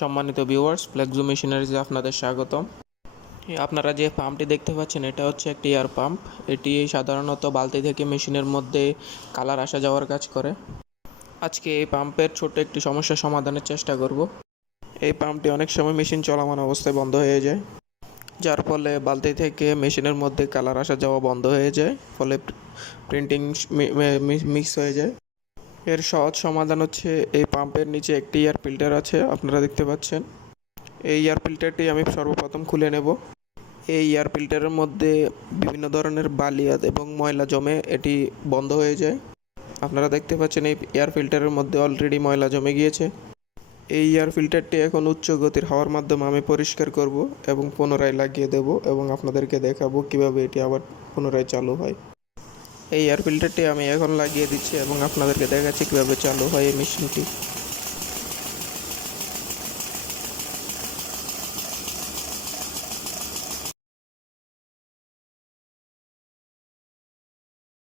সম্মানিত viewers, flexo মেশিনারিজে আপনাদের স্বাগতম। আপনারা যে পাম্পটি দেখতে পাচ্ছেন এটা হচ্ছে একটি এয়ার পাম্প। এটি সাধারণত বালতি থেকে মেশিনের মধ্যে কালার আসা যাওয়ার কাজ করে। আজকে এই পাম্পের ছোট্ট একটি সমস্যা সমাধানের চেষ্টা করব। এই পাম্পটি অনেক সময় মেশিন চলমান অবস্থায় বন্ধ হয়ে যায়, যার ফলে বালতি থেকে মেশিনের মধ্যে কালার আসা যাওয়া বন্ধ হয়ে যায়, ফলে প্রিন্টিং মিক্স হয়ে যায়। এর সহজ সমাধান হচ্ছে এই পাম্পের নিচে একটি এয়ার ফিল্টার আছে, আপনারা দেখতে পাচ্ছেন। এই এয়ার ফিল্টারটি আমি সর্বপ্রথম খুলে নেব। এই এয়ার ফিল্টারের মধ্যে বিভিন্ন ধরনের বালি এবং ময়লা জমে এটি বন্ধ হয়ে যায়। আপনারা দেখতে পাচ্ছেন এই এয়ার ফিল্টারের মধ্যে অলরেডি ময়লা জমে গিয়েছে। এই এয়ার ফিল্টারটি এখন উচ্চ গতির হাওয়ার মাধ্যমে আমি পরিষ্কার করব এবং পুনরায় লাগিয়ে দেব এবং আপনাদেরকে দেখাবো কিভাবে এটি আবার পুনরায় চালু হয়। এই এয়ার ফিল্টারটি আমি এখন লাগিয়ে দিচ্ছি এবং আপনাদেরকে দেখাচ্ছি কীভাবে চালু হয় এই মেশিনটি।